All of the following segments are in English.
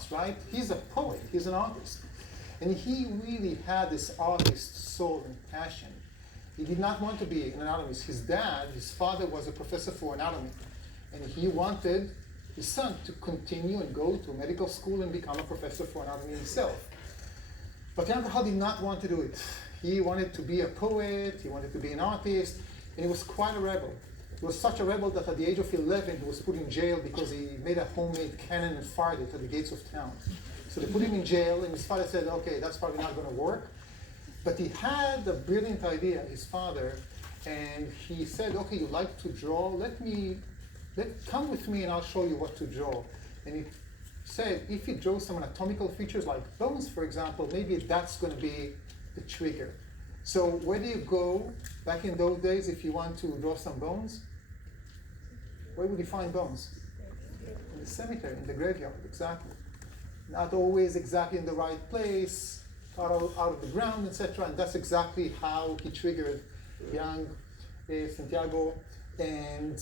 us, right? He's a poet, he's an artist. And he really had this artist soul and passion. He did not want to be an anatomist. His dad, his father, was a professor for anatomy. And he wanted his son to continue and go to medical school and become a professor for anatomy himself. But Jan Kahal did not want to do it. He wanted to be a poet, he wanted to be an artist, and he was quite a rebel. He was such a rebel that at the age of 11, he was put in jail because he made a homemade cannon and fired it at the gates of town. So they put him in jail, and his father said, okay, that's probably not going to work. But he had a brilliant idea, his father, and he said, okay, you like to draw? Come with me and I'll show you what to draw. And he said, if you draw some anatomical features like bones, for example, maybe that's going to be the trigger. So where do you go back in those days if you want to draw some bones? Where would you find bones? In the cemetery, in the graveyard, exactly. Not always exactly in the right place, out of the ground, etc. And that's exactly how he triggered young Santiago. And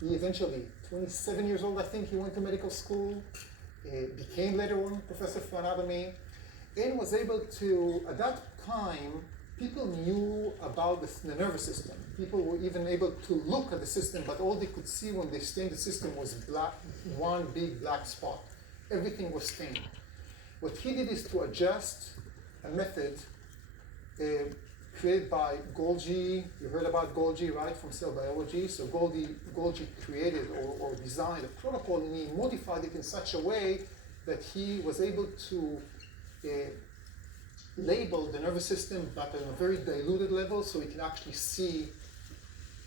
he eventually, 27 years old, I think, he went to medical school, became later on professor for anatomy, and was able to, at that time, people knew about the nervous system. People were even able to look at the system, but all they could see when they stained the system was black, one big black spot. Everything was stained. What he did is to adjust a method created by Golgi. You heard about Golgi, right, from cell biology. So Golgi created or designed a protocol, and he modified it in such a way that he was able to label the nervous system, but on a very diluted level, so we can actually see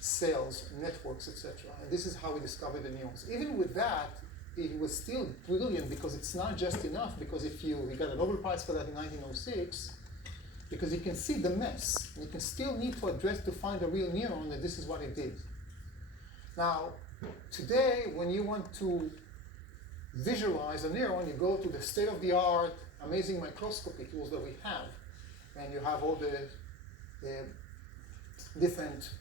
cells, networks, etc. And this is how we discovered the neurons. Even with that, it was still brilliant because it's not just enough, because we got a Nobel Prize for that in 1906, because you can see the mess. You can still need to find a real neuron, and this is what it did. Now, today, when you want to visualize a neuron, you go to the state-of-the-art, amazing microscopy tools that we have, and you have all the different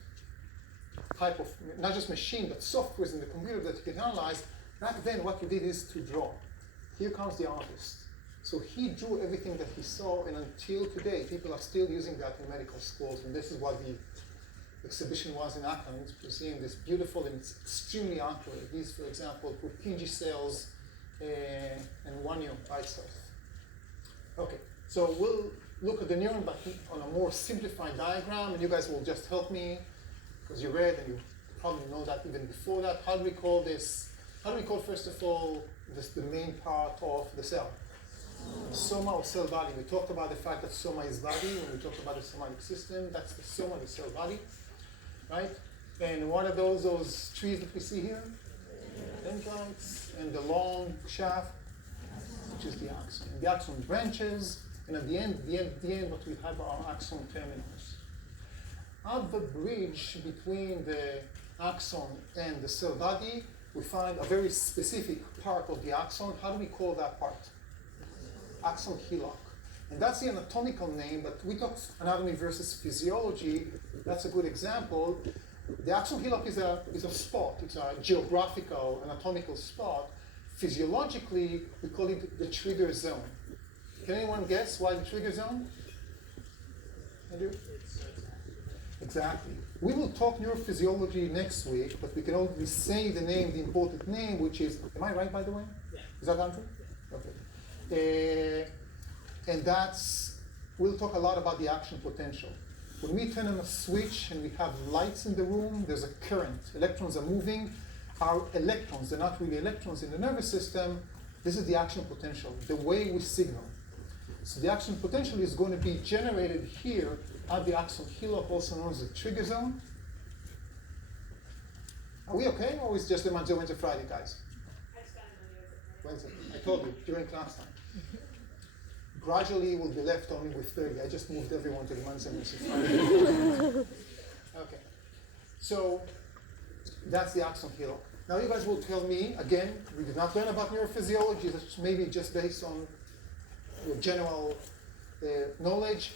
type of, not just machine, but softwares in the computer that you can analyze. Back then, what you did is to draw. Here comes the artist. So he drew everything that he saw, and until today, people are still using that in medical schools, and this is what the exhibition was in Akron. You're seeing this beautiful, and it's extremely accurate. These, for example, Purkinje cells and one neuron by itself. Okay, so we'll look at the neuron, but on a more simplified diagram, and you guys will just help me, because you read and you probably know that even before that. How do we call this? How do we call, first of all, the main part of the cell? Soma or cell body. We talked about the fact that soma is body. When we talked about the somatic system, that's the soma, the cell body, right? And what are those trees that we see here? Dendrites, and the long shaft, which is the axon. And the axon branches, and at the end, what we have are axon terminals. At the bridge between the axon and the cell body, we find a very specific part of the axon. How do we call that part? Axon hillock. And that's the anatomical name, but we talk anatomy versus physiology. That's a good example. The axon hillock is a spot. It's a geographical, anatomical spot. Physiologically, we call it the trigger zone. Can anyone guess why the trigger zone? Andrew? Exactly. We will talk neurophysiology next week, but we can only say the name, the important name, which is, am I right, by the way? Yeah. Is that Andrew? Okay. And we'll talk a lot about the action potential. When we turn on a switch and we have lights in the room, there's a current. Electrons are moving. Our electrons, they're not really electrons in the nervous system. This is the action potential, the way we signal. So the action potential is going to be generated here at the axon hillock, also known as the trigger zone. Are we okay, or is it just the Monday, Wednesday, Friday, guys? Wednesday. I told you during class time. Gradually, we'll be left only with 30. I just moved everyone to the Monday, Wednesday, Friday. Okay. So that's the axon hillock. Now you guys will tell me, again, we did not learn about neurophysiology, that's maybe just based on your general knowledge.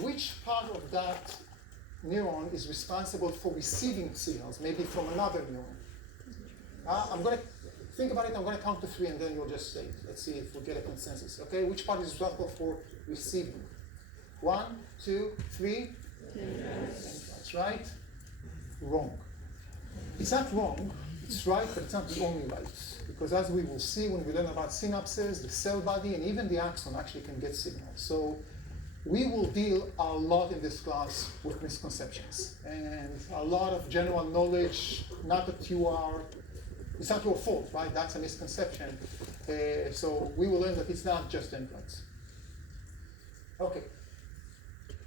Which part of that neuron is responsible for receiving signals, maybe from another neuron? I'm going to think about it. I'm going to count to 3 and then we'll just say, let's see if we get a consensus. Okay, which part is responsible for receiving? 1, 2, 3. Dendrites, right? Wrong. It's not wrong, it's right, but it's not the only right. Because as we will see when we learn about synapses, the cell body, and even the axon actually can get signals. So we will deal a lot in this class with misconceptions and a lot of general knowledge, not that it's not your fault, right? That's a misconception. So we will learn that it's not just dendrites. Okay.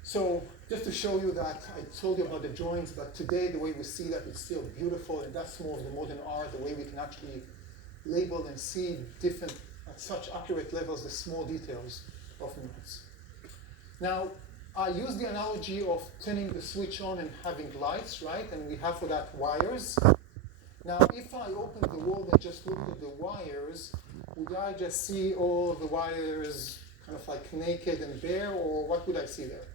So just to show you that, I told you about the joints, but today the way we see that, it's still beautiful, and that's more of the modern art, the way we can actually label and see different, at such accurate levels, the small details of neurons. Now, I use the analogy of turning the switch on and having lights, right? And we have for that wires. Now, if I open the world and just looked at the wires, would I just see all the wires kind of like naked and bare, or what would I see there?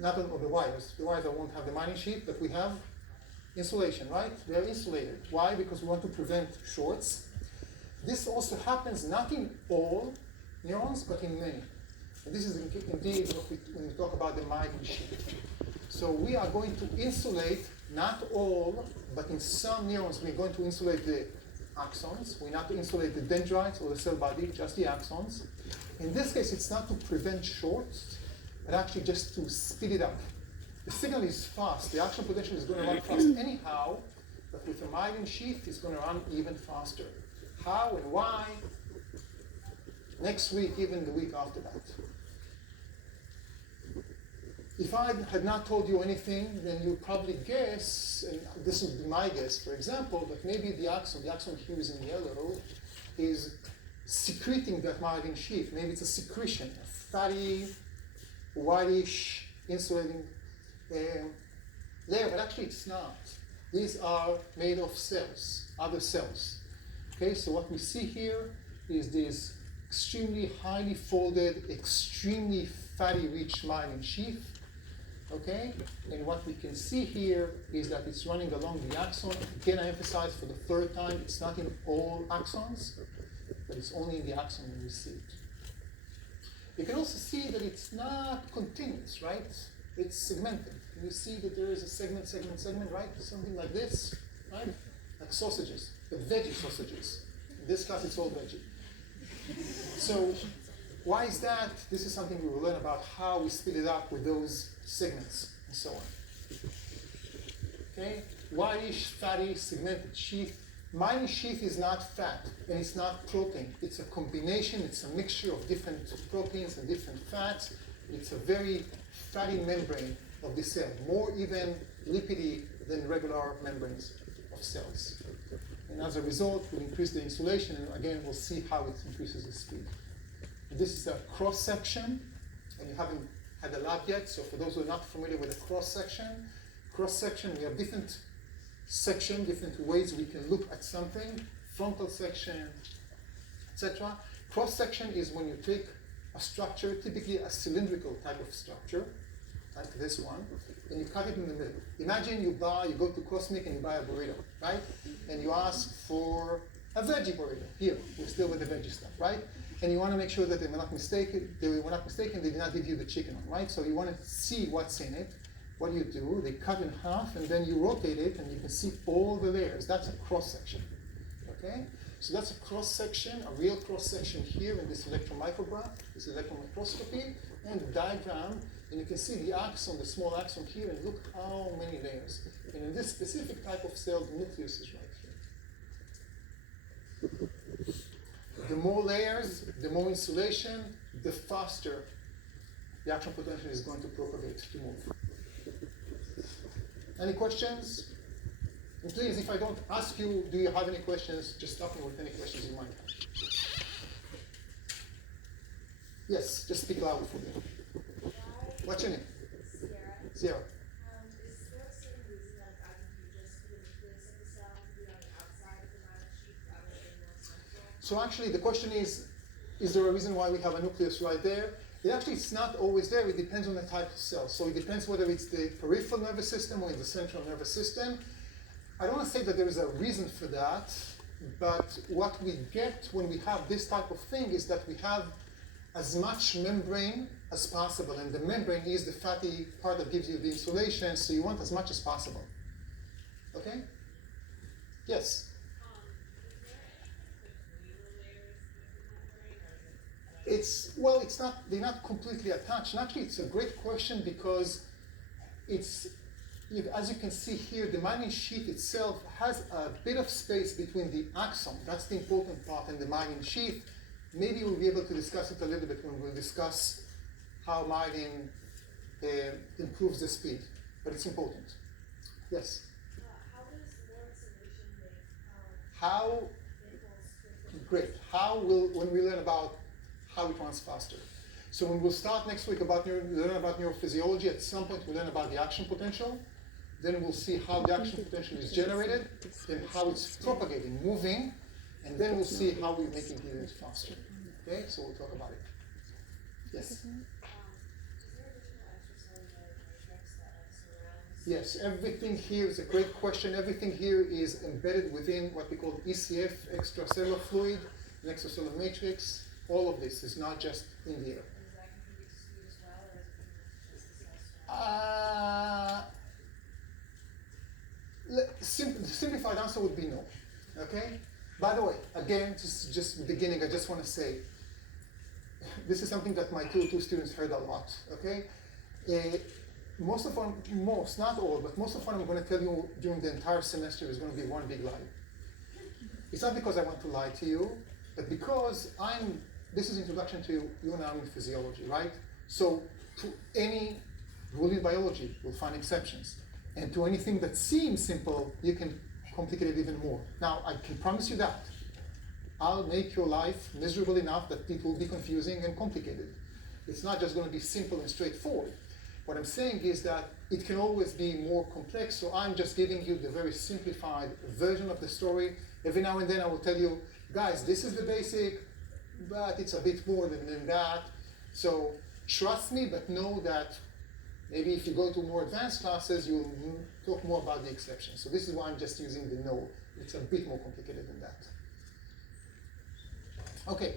Not all the wires. The wires won't have the mining sheet, but we have insulation, right? They are insulated. Why? Because we want to prevent shorts. This also happens not in all neurons, but in many. And this is indeed when we talk about the mining sheet. So we are going to insulate, not all, but in some neurons we're going to insulate the axons. We're not to insulate the dendrites or the cell body, just the axons. In this case, it's not to prevent shorts, but actually just to speed it up. The signal is fast. The action potential is going to run fast anyhow, but with a myelin sheath, it's going to run even faster. How and why? Next week, even the week after that. If I had not told you anything, then you'd probably guess, and this would be my guess, for example, that maybe the axon here is in yellow, is secreting that myelin sheath. Maybe it's a secretion, a fatty, whitish, insulating layer, but actually it's not. These are made of cells, other cells. Okay, so what we see here is this extremely highly folded, extremely fatty, rich myelin sheath. Okay, and what we can see here is that it's running along the axon. Again, I emphasize for the third time, it's not in all axons, but it's only in the axon when we see it. You can also see that it's not continuous, right? It's segmented. You see that there is a segment, right? Something like this, right? Like sausages, but veggie sausages. In this class, it's all veggie. So why is that? This is something we will learn about, how we speed it up with those segments and so on. Okay? Whitish, fatty, segmented sheath. Myelin sheath is not fat, and it's not protein. It's a combination, it's a mixture of different proteins and different fats. It's a very fatty membrane of the cell, more even lipidy than regular membranes of cells. And as a result, we'll increase the insulation, and again, we'll see how it increases the speed. This is a cross-section, and you haven't had a lab yet, so for those who are not familiar with a cross-section, we have different sections, different ways we can look at something, frontal section, etc. Cross-section is when you take a structure, typically a cylindrical type of structure, like this one, and you cut it in the middle. Imagine you go to Cosmic and you buy a burrito, right? And you ask for a veggie burrito. Here, we're still with the veggie stuff, right? And you want to make sure that they were not mistaken, they did not give you the chicken one, right? So you want to see what's in it. What do? They cut in half, and then you rotate it, and you can see all the layers. That's a cross-section, okay? So that's a cross-section, a real cross-section here in this electron micrograph, this electron microscopy, and the diagram, and you can see the axon, the small axon here, and look how many layers. And in this specific type of cell, the nucleus is right here. The more layers, the more insulation, the faster the action potential is going to propagate, to move. Any questions? And please, if I don't ask you, do you have any questions, just stop me with any questions you might have. Yes, just speak loud for me. What's your name? Sierra. Is there a certain reason that I can just put a nucleus of the cell to be on the outside of the myelin sheath rather than more central? So actually, the question is there a reason why we have a nucleus right there? It's not always there. It depends on the type of cell. So it depends whether it's the peripheral nervous system or in the central nervous system. I don't want to say that there is a reason for that, but what we get when we have this type of thing is that we have as much membrane as possible, and the membrane is the fatty part that gives you the insulation, so you want as much as possible. Okay? Yes? It's not, they're not completely attached. And actually, it's a great question because as you can see here, the myelin sheath itself has a bit of space between the axon. That's the important part in the myelin sheath. Maybe we'll be able to discuss it a little bit when we'll discuss how myelin improves the speed, but it's important. Yes? How does more solution make How? Great. When we learn about how it runs faster. So when we'll start next week learn about neurophysiology, at some point we'll learn about the action potential. Then we'll see how the action potential is generated, then how it's propagating, moving, and then we'll see how we're making it faster. Okay, so we'll talk about it. Yes? is there additional extracellular matrix that surrounds? Yes, everything here is a great question. Everything here is embedded within what we call ECF, extracellular fluid, an extracellular matrix. All of this is not just in the air. Does that contribute to speed as well, or is it just the cell strength? The simplified answer would be no. Okay? By the way, again, just beginning, I just want to say, this is something that my 202 students heard a lot. Okay? Not all, but most of what I'm going to tell you during the entire semester is going to be one big lie. It's not because I want to lie to you, but because this is introduction to you and I in physiology, right? So to any rule in biology, you'll find exceptions. And to anything that seems simple, you can complicate it even more. Now, I can promise you that. I'll make your life miserable enough that it will be confusing and complicated. It's not just going to be simple and straightforward. What I'm saying is that it can always be more complex, so I'm just giving you the very simplified version of the story. Every now and then I will tell you, guys, this is the basic, but it's a bit more than that. So trust me, but know that maybe if you go to more advanced classes, you'll talk more about the exceptions. So this is why I'm just using the no. It's a bit more complicated than that. Okay,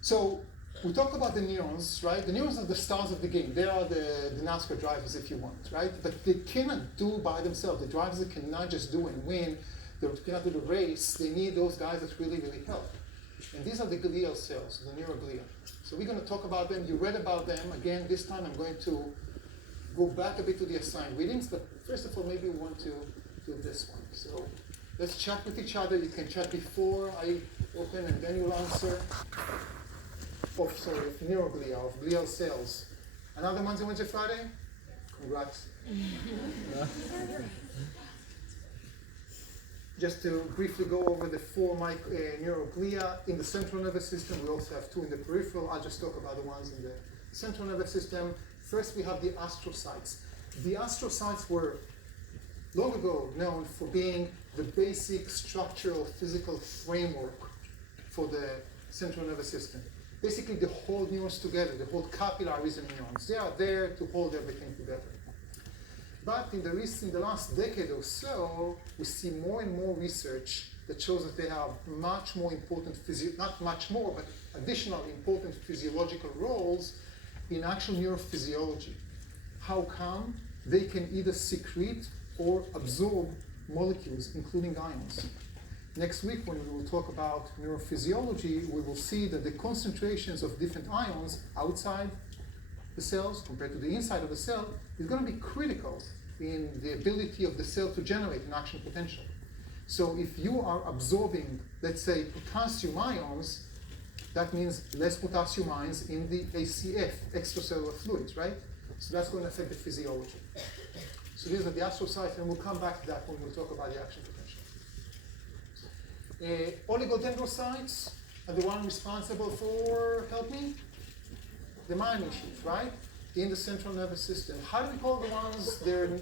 so we talked about the neurons, right? The neurons are the stars of the game. They are the NASCAR drivers, if you want, right? But they cannot do by themselves. The drivers cannot just do and win. They cannot do the race. They need those guys that really, really help. And these are the glial cells, the neuroglia. So we're going to talk about them. You read about them. Again, this time I'm going to go back a bit to the assigned readings, but first of all, maybe we want to do this one. So let's chat with each other. You can chat before I open, and then you'll answer. Of neuroglia, of glial cells. Another Monday, Wednesday, Friday? Congrats. Just to briefly go over the 4 neuroglia in the central nervous system. We also have 2 in the peripheral. I'll just talk about the ones in the central nervous system. First, we have the astrocytes. The astrocytes were long ago known for being the basic structural physical framework for the central nervous system. Basically, the whole neurons together, the whole capillaries and neurons, they are there to hold everything together. But in the last decade or so, we see more and more research that shows that they have much more important, not much more, but additional important physiological roles in actual neurophysiology. How come? They can either secrete or absorb molecules, including ions. Next week, when we will talk about neurophysiology, we will see that the concentrations of different ions outside the cells compared to the inside of the cell is going to be critical in the ability of the cell to generate an action potential. So if you are absorbing, let's say, potassium ions, that means less potassium ions in the ACF, extracellular fluids, right? So that's going to affect the physiology. So these are the astrocytes, and we'll come back to that when we talk about the action potential. Oligodendrocytes are the one responsible for, help me? The myelin sheath, right? In the central nervous system. How do we call the ones, they're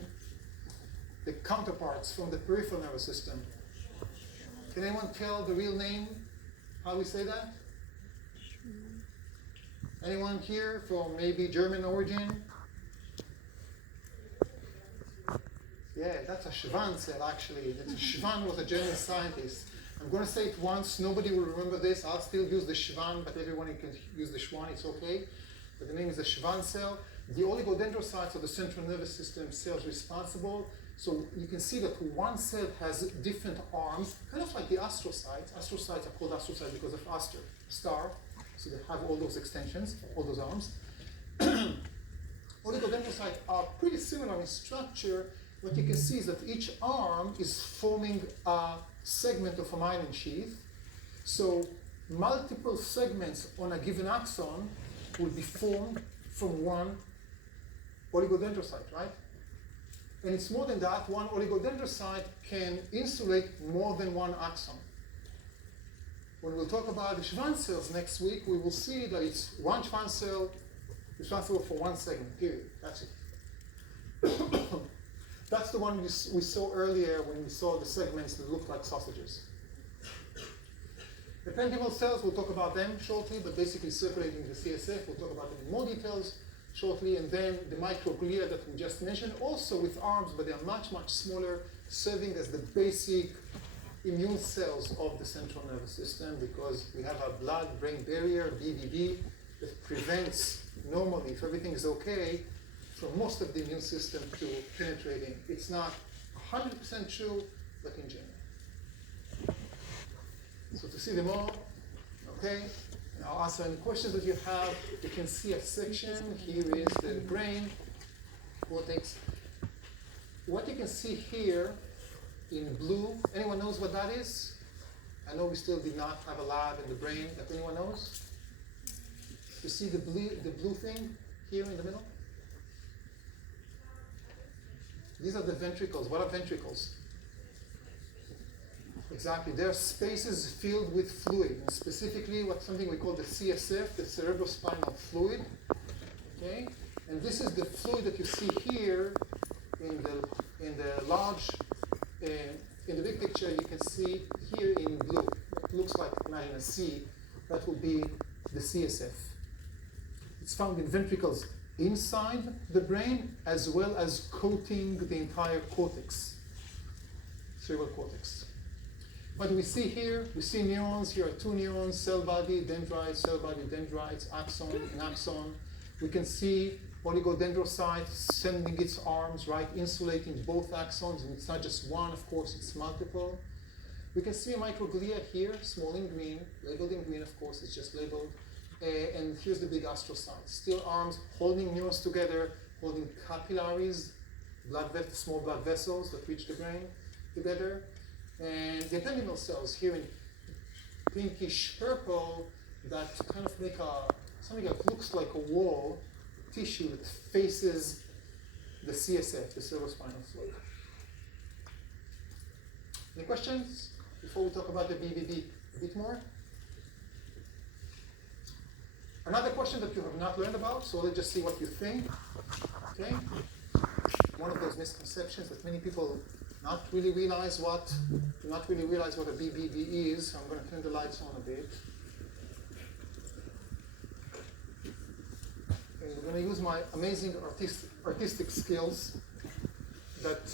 the counterparts from the peripheral nervous system? Can anyone tell the real name? How we say that? Anyone here from maybe German origin? Yeah, that's a Schwann cell actually. Schwann was a German scientist. I'm going to say it once, nobody will remember this. I'll still use the Schwann, but everyone can use the Schwann, it's okay. But the name is the Schwann cell. The oligodendrocytes are the central nervous system cells responsible. So you can see that one cell has different arms, kind of like the astrocytes. Astrocytes are called astrocytes because of aster, star. So they have all those extensions, all those arms. Oligodendrocytes are pretty similar in structure. What you can see is that each arm is forming a segment of a myelin sheath. So multiple segments on a given axon will be formed from one oligodendrocyte, right? And it's more than that. One oligodendrocyte can insulate more than one axon. When we'll talk about the Schwann cells next week, we will see that it's one Schwann cell responsible for one segment, period. That's it. That's the one we saw earlier when we saw the segments that look like sausages. Ependymal cells, we'll talk about them shortly, but basically circulating the CSF, we'll talk about them in more details shortly. And then the microglia that we just mentioned, also with arms, but they are much, much smaller, serving as the basic immune cells of the central nervous system, because we have a blood-brain barrier, BBB, that prevents, normally, if everything is okay, from most of the immune system to penetrating. It's not 100% true, but in general. So to see them all, okay, and I'll answer any questions that you have. You can see a section. Here is the brain, cortex. What you can see here in blue, anyone knows what that is? I know we still did not have a lab in the brain, but anyone knows? You see the blue thing here in the middle? These are the ventricles. What are ventricles? Exactly. They're spaces filled with fluid, and specifically something we call the CSF, the cerebrospinal fluid. Okay? And this is the fluid that you see here in the large, in the big picture. You can see here in blue. It looks like, imagine a C. That will be the CSF. It's found in ventricles inside the brain, as well as coating the entire cortex, cerebral cortex. What do we see here? We see neurons. Here are two neurons, cell body, dendrites, cell body, dendrites, axon, and axon. We can see oligodendrocyte sending its arms, right, insulating both axons, and it's not just one, of course, it's multiple. We can see a microglia here, small in green, labeled in green, of course, it's just labeled. And here's the big astrocytes. Still arms holding neurons together, holding capillaries, small blood vessels that reach the brain together. And the ependymal cells here in pinkish purple that kind of make something that looks like a wall, tissue that faces the CSF, the cerebrospinal fluid. Any questions before we talk about the BBB a bit more? Another question that you have not learned about, so let's just see what you think. Okay? One of those misconceptions that many people do not really realize what a BBB is. So I'm going to turn the lights on a bit. And we're going to use my amazing artistic skills that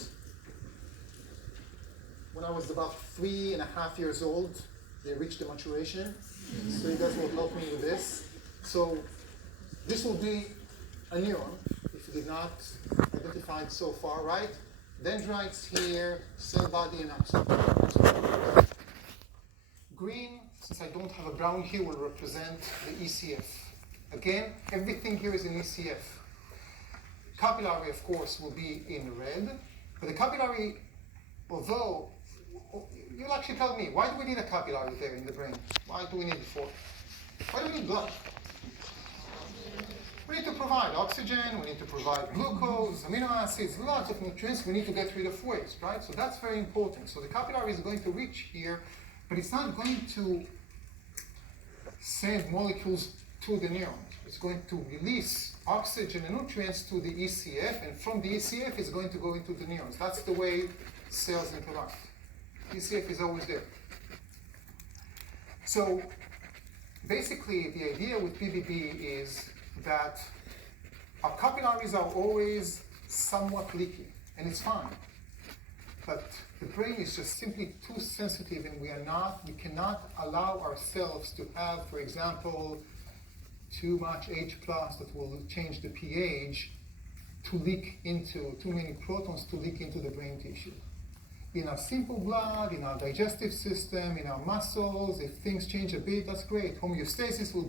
when I was about 3.5 years old, they reached the maturation. So you guys will help me with this. So this will be a neuron, if you did not identify it so far, right? Dendrites here, cell body, and axon. Green, since I don't have a brown here, will represent the ECF. Again, everything here is in ECF. Capillary, of course, will be in red. But the capillary, although, you'll actually tell me, why do we need a capillary there in the brain? Why do we need it for? Why do we need blood? We need to provide oxygen, we need to provide glucose, amino acids, lots of nutrients. We need to get rid of waste, right? So that's very important. So the capillary is going to reach here, but it's not going to send molecules to the neurons. It's going to release oxygen and nutrients to the ECF, and from the ECF it's going to go into the neurons. That's the way cells interact. ECF is always there. So basically, the idea with BBB is that our capillaries are always somewhat leaky, and it's fine. But the brain is just simply too sensitive, and we cannot allow ourselves to have, for example, too much H+ that will change the pH to leak into, too many protons to leak into the brain tissue. In our simple blood, in our digestive system, in our muscles, if things change a bit, that's great. Homeostasis will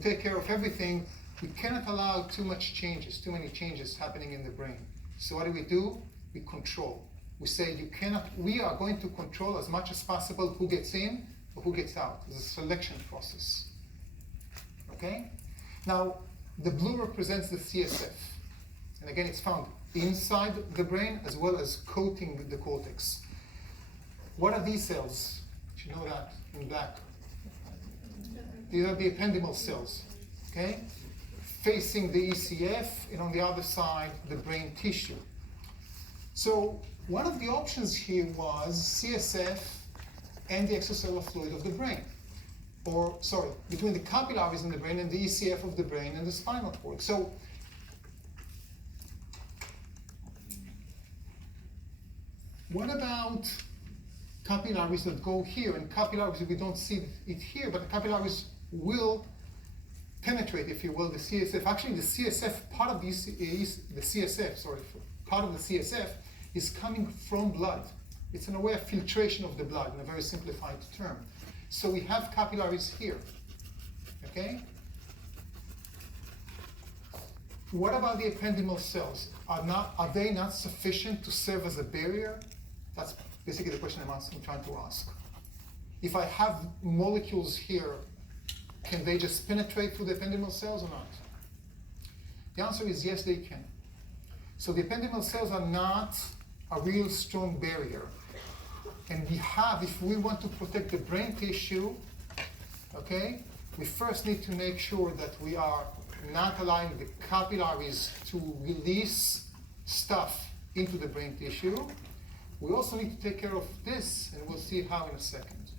take care of everything. We cannot allow too many changes happening in the brain. So what do? We control. We say we are going to control as much as possible who gets in or who gets out. It's a selection process. Okay? Now, the blue represents the CSF. And again, it's found inside the brain as well as coating the cortex. What are these cells? You should know that in black. These are the ependymal cells. Okay? Facing the ECF, and on the other side, the brain tissue. So one of the options here was CSF and the extracellular fluid of the brain. Between the capillaries in the brain and the ECF of the brain and the spinal cord. So what about capillaries that go here? And capillaries, we don't see it here, but the capillaries will penetrate, if you will, the CSF. Actually, the CSF, part of the CSF is coming from blood. It's in a way of filtration of the blood in a very simplified term. So we have capillaries here, okay? What about the ependymal cells? Are they not sufficient to serve as a barrier? That's basically the question I'm trying to ask. If I have molecules here, can they just penetrate through the ependymal cells or not? The answer is yes, they can. So the ependymal cells are not a real strong barrier. And if we want to protect the brain tissue, okay, we first need to make sure that we are not allowing the capillaries to release stuff into the brain tissue. We also need to take care of this, and we'll see how in a second.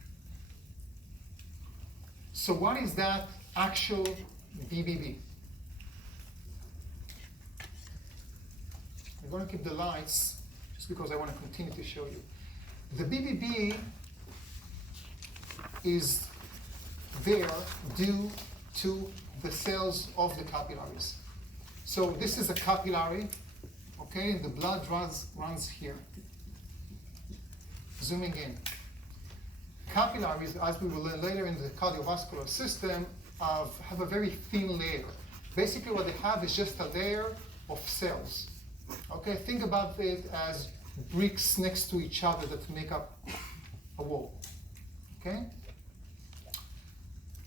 So what is that actual BBB? I'm going to keep the lights just because I want to continue to show you. The BBB is there due to the cells of the capillaries. So this is a capillary, okay, and the blood runs here. Zooming in. Capillaries, as we will learn later in the cardiovascular system, have a very thin layer. Basically what they have is just a layer of cells. Okay, think about it as bricks next to each other that make up a wall. Okay?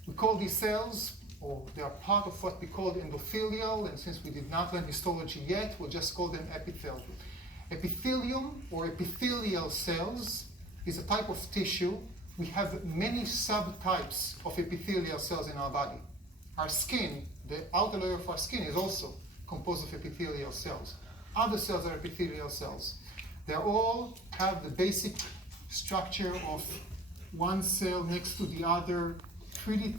We call these cells, or they are part of what we call endothelial, and since we did not learn histology yet, we'll just call them epithelial. Epithelium or epithelial cells is a type of tissue. We have many subtypes of epithelial cells in our body. Our skin, the outer layer of our skin, is also composed of epithelial cells. Other cells are epithelial cells. They all have the basic structure of one cell next to the other, pretty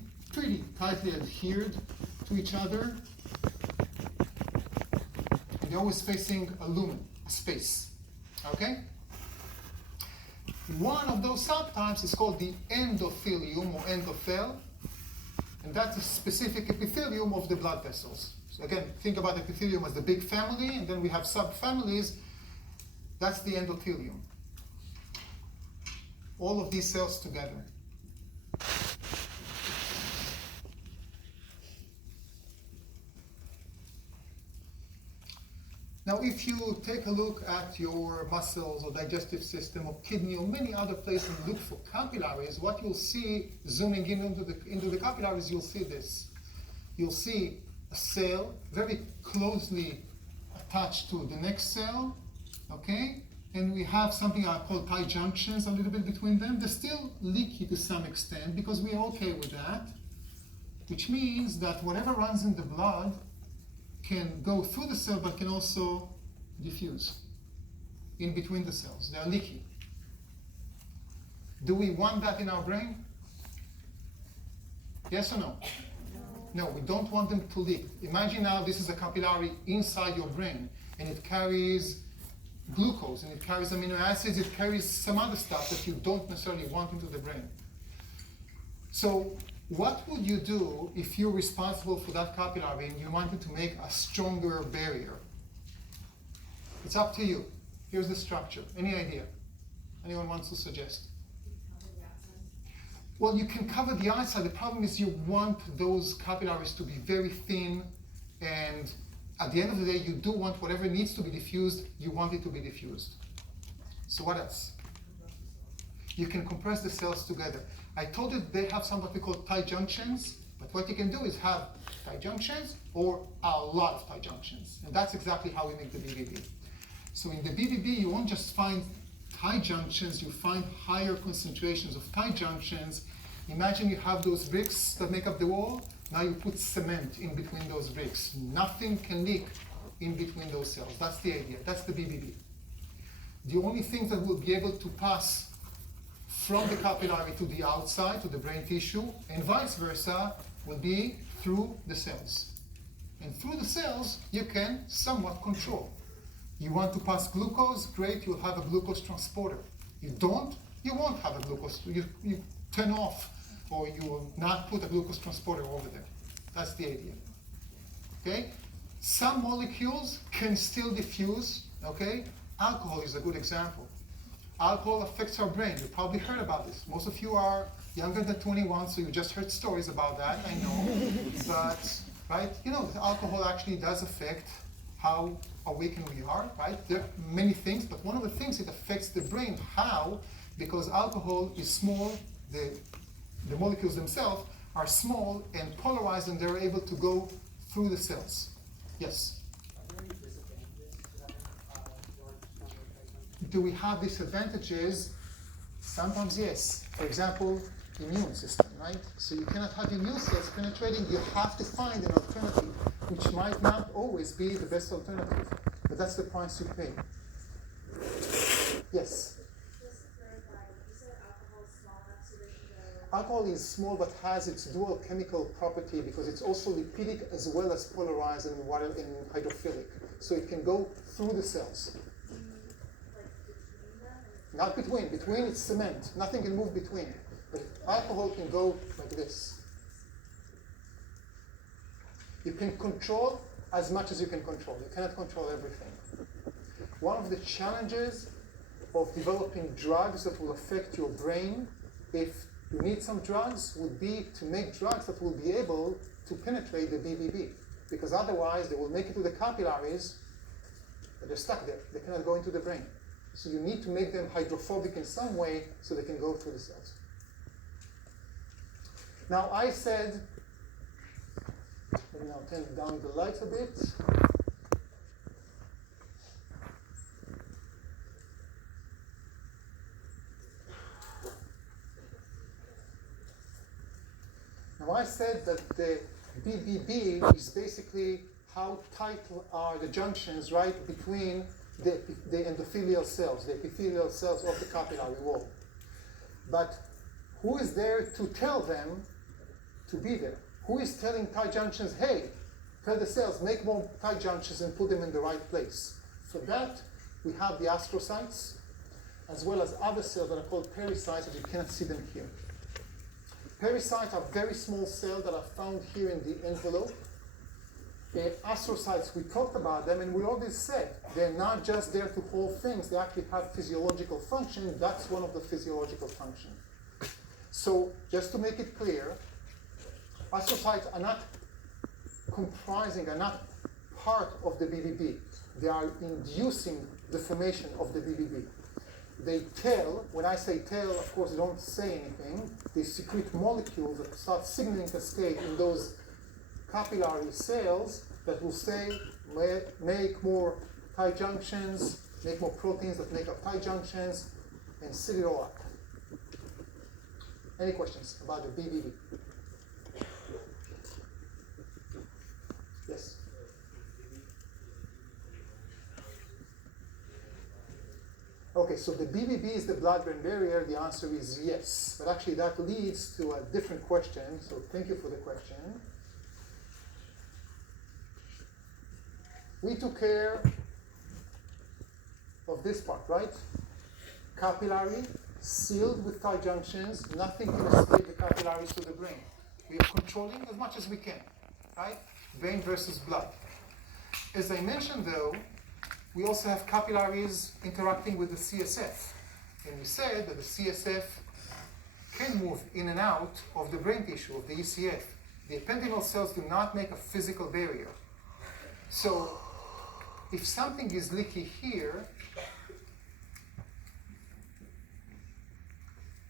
tightly adhered to each other. And they're always facing a lumen, a space. Okay? One of those subtypes is called the endothelium or endothel, and that's a specific epithelium of the blood vessels. So again, think about epithelium as the big family, and then we have subfamilies. That's the endothelium. All of these cells together. Now, if you take a look at your muscles or digestive system or kidney or many other places and look for capillaries, what you'll see, zooming in into the capillaries, you'll see this. You'll see a cell very closely attached to the next cell, okay? And we have something I call tight junctions a little bit between them. They're still leaky to some extent because we are okay with that, which means that whatever runs in the blood can go through the cell but can also diffuse in between the cells. They are leaky. Do we want that in our brain? Yes or no? No, we don't want them to leak. Imagine now this is a capillary inside your brain, and it carries glucose, and it carries amino acids, it carries some other stuff that you don't necessarily want into the brain. So what would you do if you're responsible for that capillary and you wanted to make a stronger barrier? It's up to you. Here's the structure. Any idea? Anyone wants to suggest? Well, you can cover the outside. The problem is you want those capillaries to be very thin, and at the end of the day, you do want whatever needs to be diffused, you want it to be diffused. So what else? You can compress the cells together. I told you they have some what we call tight junctions, but what you can do is have tight junctions or a lot of tight junctions. And that's exactly how we make the BBB. So in the BBB, you won't just find tight junctions, you find higher concentrations of tight junctions. Imagine you have those bricks that make up the wall. Now you put cement in between those bricks. Nothing can leak in between those cells. That's the idea. That's the BBB. The only thing that will be able to pass from the capillary to the outside, to the brain tissue, and vice versa, will be through the cells. And through the cells, you can somewhat control. You want to pass glucose, great, you'll have a glucose transporter. You don't, you won't have a glucose, you turn off, or you will not put a glucose transporter over there. That's the idea. Okay? Some molecules can still diffuse, okay? Alcohol is a good example. Alcohol affects our brain. You probably heard about this. Most of you are younger than 21, so you just heard stories about that, I know. But, right, you know, alcohol actually does affect how awakened we are, right? There are many things, but one of the things, it affects the brain. How? Because alcohol is small, the molecules themselves are small and polarized, and they're able to go through the cells. Yes? Are there any disadvantages to having large number of tight junctions? Do we have disadvantages? Sometimes yes. For example, immune system, right? So you cannot have immune cells penetrating. You have to find an alternative, which might not always be the best alternative. But that's the price you pay. Yes? Just to clarify, you said alcohol is small enough so they can go. Alcohol is small but has its dual chemical property because it's also lipidic as well as polarized and hydrophilic. So it can go through the cells. Like between them? Not between. Between it's cement. Nothing can move between. But alcohol can go like this. You can control as much as you can control. You cannot control everything. One of the challenges of developing drugs that will affect your brain, if you need some drugs, would be to make drugs that will be able to penetrate the BBB. Because otherwise they will make it to the capillaries, but they're stuck there. They cannot go into the brain. So you need to make them hydrophobic in some way so they can go through the cells. Now I said, let me now turn down the lights a bit. Now I said that the BBB is basically how tight are the junctions right between the endothelial cells, the epithelial cells of the capillary wall. But who is there to tell them to be there? Who is telling tight junctions, hey, tell the cells, make more tight junctions and put them in the right place? For that, we have the astrocytes, as well as other cells that are called pericytes, and you cannot see them here. Pericytes are very small cells that are found here in the envelope. The astrocytes, we talked about them, and we already said they're not just there to hold things, they actually have physiological function. That's one of the physiological functions. So, just to make it clear, astrocytes are not comprising, are not part of the BBB. They are inducing the formation of the BBB. They tell, when I say tell, of course, they don't say anything. They secrete molecules that start signaling cascade in those capillary cells that will say, make more tight junctions, make more proteins that make up tight junctions, and seal it all up. Any questions about the BBB? Yes? Okay, so the BBB is the blood-brain barrier. The answer is yes. But actually that leads to a different question. So thank you for the question. We took care of this part, right? Capillary, sealed with tight junctions. Nothing can escape the capillaries to the brain. We are controlling as much as we can, right? Brain versus blood. As I mentioned though, we also have capillaries interacting with the CSF. And we said that the CSF can move in and out of the brain tissue, of the ECF. The ependymal cells do not make a physical barrier. So if something is leaky here,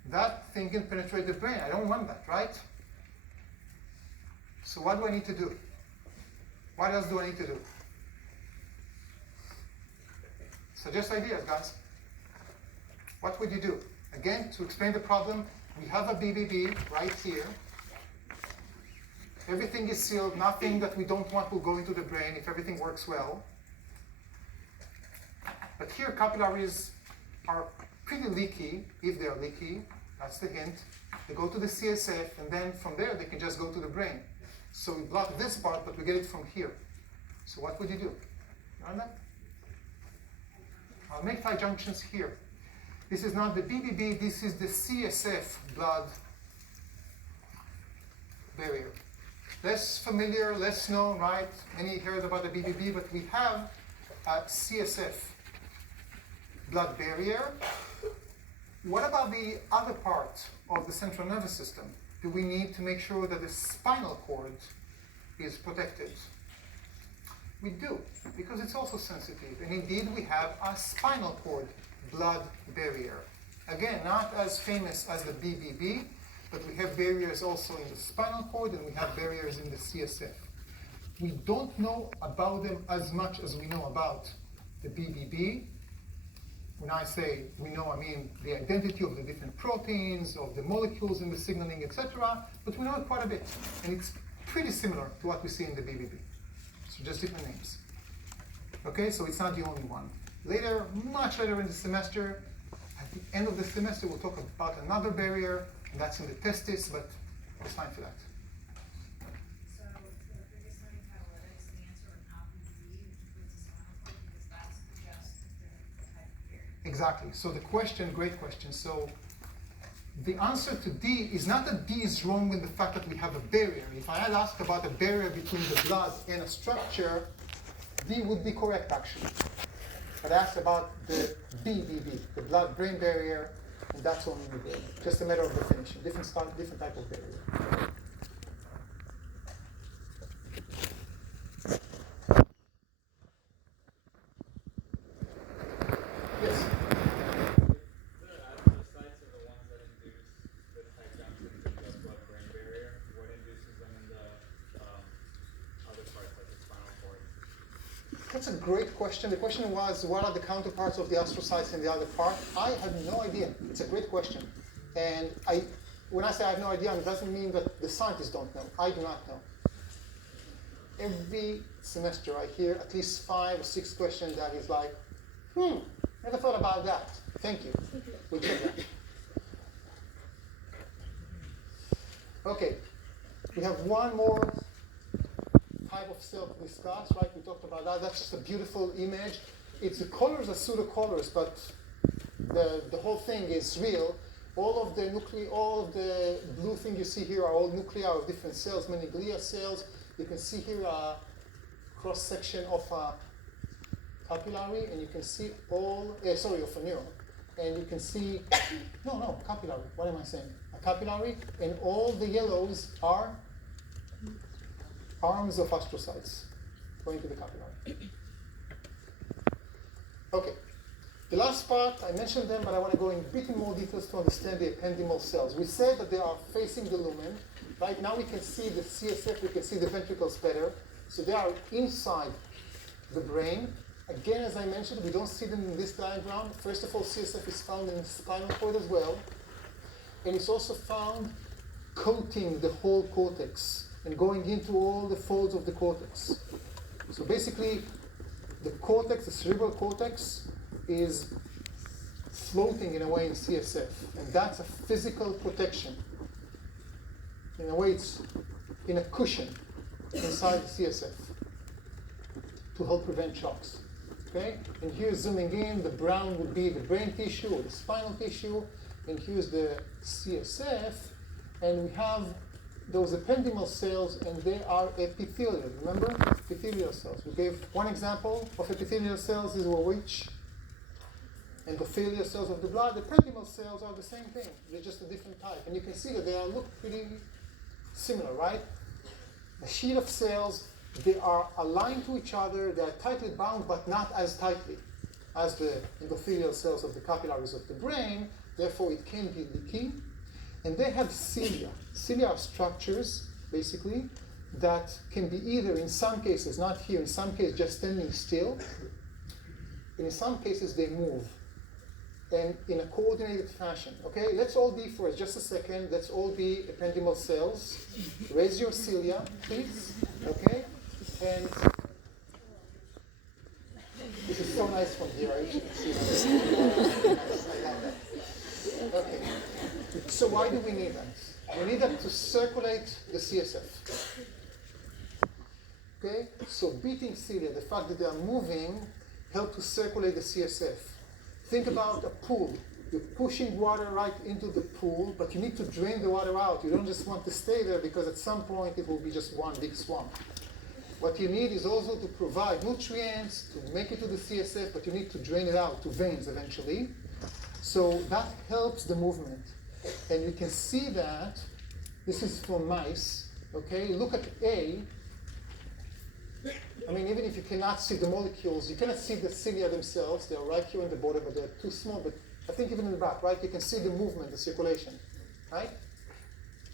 that thing can penetrate the brain. I don't want that, right? So what do I need to do? What else do I need to do? Suggest ideas, guys. What would you do? Again, to explain the problem, we have a BBB right here. Everything is sealed. Nothing that we don't want will go into the brain if everything works well. But here, capillaries are pretty leaky, if they are leaky. That's the hint. They go to the CSF, and then from there, they can just go to the brain. So we block this part, but we get it from here. So what would you do? You know that? I'll make tight junctions here. This is not the BBB, this is the CSF blood barrier. Less familiar, less known, right? Many heard about the BBB, but we have a CSF blood barrier. What about the other part of the central nervous system? Do we need to make sure that the spinal cord is protected? We do, because it's also sensitive. And indeed, we have a spinal cord blood barrier. Again, not as famous as the BBB, but we have barriers also in the spinal cord, and we have barriers in the CSF. We don't know about them as much as we know about the BBB. When I say we know, I mean the identity of the different proteins, of the molecules in the signaling, etc. But we know it quite a bit, and it's pretty similar to what we see in the BBB. So just different names. Okay, so it's not the only one. Later, much later in the semester, at the end of the semester, we'll talk about another barrier, and that's in the testis, but it's time for that. So the previous one you had analytics, the answer would not be D, which includes the spinal cord, because that's just the type of barrier. Exactly. So the question, great question. So the answer to D is not that D is wrong with the fact that we have a barrier. If I had asked about a barrier between the blood and a structure, D would be correct actually. But I asked about the BBB, the blood-brain barrier, and that's only the barrier. Just a matter of definition, different type of barrier. Yes? The astrocytes are the ones that induce the tight junctions in the blood-brain barrier. What induces them in the other parts, like the spinal cord? That's a great question. The question was, what are the counterparts of the astrocytes in the other part? I have no idea. It's a great question. And when I say I have no idea, it doesn't mean that the scientists don't know. I do not know. Every semester I hear at least 5 or 6 questions that is like, never thought about that. Thank you. We'll get that. Okay, we have one more type of cell to discuss, right? We talked about that. That's just a beautiful image. The colors are pseudo-colors, but the whole thing is real. All of the blue thing you see here are all nuclei of different cells, many glia cells. You can see here a cross-section of a capillary, and you can see of a neuron. And you can see, capillary, what am I saying? A capillary, and all the yellows are arms of astrocytes going to the capillary. Okay, the last part, I mentioned them, but I want to go in a bit more details to understand the ependymal cells. We said that they are facing the lumen. Right now we can see the CSF, we can see the ventricles better. So they are inside the brain. Again, as I mentioned, we don't see them in this diagram. First of all, CSF is found in the spinal cord as well. And it's also found coating the whole cortex and going into all the folds of the cortex. So basically, the cortex, the cerebral cortex, is floating in a way in CSF, and that's a physical protection. In a way, it's in a cushion inside the CSF to help prevent shocks. Okay? And here, zooming in, the brown would be the brain tissue or the spinal tissue, and here's the CSF, and we have those ependymal cells, and they are epithelial. Remember? Epithelial cells. We gave one example of epithelial cells is which? Endothelial cells of the blood. The ependymal cells are the same thing. They're just a different type. And you can see that they look pretty similar, right? A sheet of cells, they are aligned to each other, they are tightly bound, but not as tightly as the endothelial cells of the capillaries of the brain. Therefore, it can be leaky. And they have cilia. Cilia are structures, basically, that can be either, in some cases, not here, in some cases, just standing still. And in some cases, they move. And in a coordinated fashion. Okay, let's all be, for just a second, let's all be ependymal cells. Raise your cilia, please. Okay, and this is so nice from here. You should see that. I love that. Okay, so why do we need that? We need that to circulate the CSF. Okay, so beating cilia, the fact that they are moving, help to circulate the CSF. Think about a pool. You're pushing water right into the pool, but you need to drain the water out. You don't just want to stay there because at some point it will be just one big swamp. What you need is also to provide nutrients to make it to the CSF, but you need to drain it out to veins eventually. So that helps the movement. And you can see that, this is for mice, okay? Look at A. I mean, even if you cannot see the molecules, you cannot see the cilia themselves. They're right here in the border, but they're too small. But I think even in the back, right, you can see the movement, the circulation, right?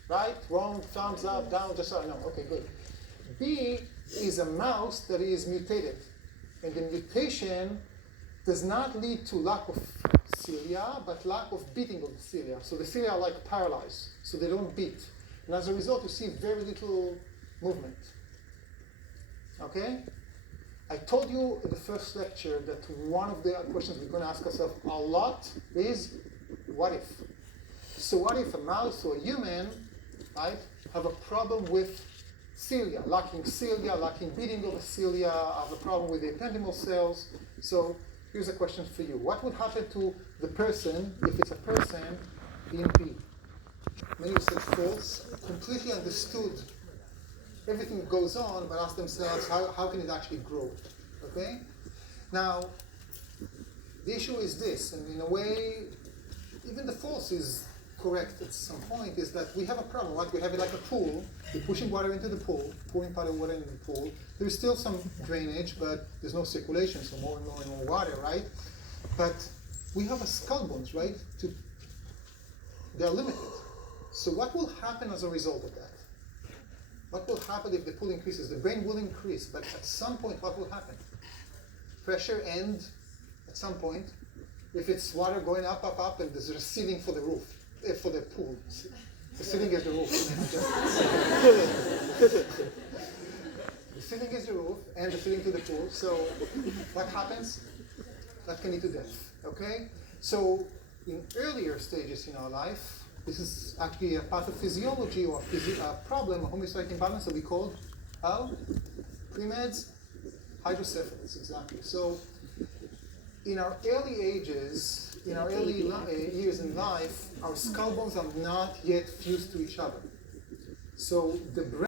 Right, wrong, thumbs up, down, just so I know. Okay, good. B is a mouse that is mutated. And the mutation does not lead to lack of cilia, but lack of beating of the cilia. So the cilia are like paralyzed, so they don't beat. And as a result, you see very little movement. Okay? I told you in the first lecture that one of the questions we're going to ask ourselves a lot is, what if? So what if a mouse or a human, right, have a problem with cilia, lacking beating of the cilia, have a problem with the ependymal cells? So here's a question for you. What would happen to the person, if it's a person, in B? Many said false, completely understood everything that goes on, but ask themselves, how can it actually grow? Okay? Now, the issue is this, and in a way, even the false is correct at some point, is that we have a problem, right? We have it like a pool. We're pushing water into the pool, pouring part of water into the pool. There is still some drainage, but there's no circulation, so more and more and more water, right? But we have a skull bones, right? They're limited. So what will happen as a result of that? What will happen if the pool increases? The brain will increase, but at some point, what will happen? Pressure and, at some point, if it's water going up, and there's a ceiling for the roof, for the pool. The ceiling is the roof. The ceiling is the roof, and the ceiling to the pool. So what happens? That can lead to death, okay? So in earlier stages in our life, this is actually a pathophysiology or a problem, a homeostatic imbalance that we call how? Pre-meds? Hydrocephalus, exactly. So in our early ages, in our early years in life, our skull bones are not yet fused to each other. So the brain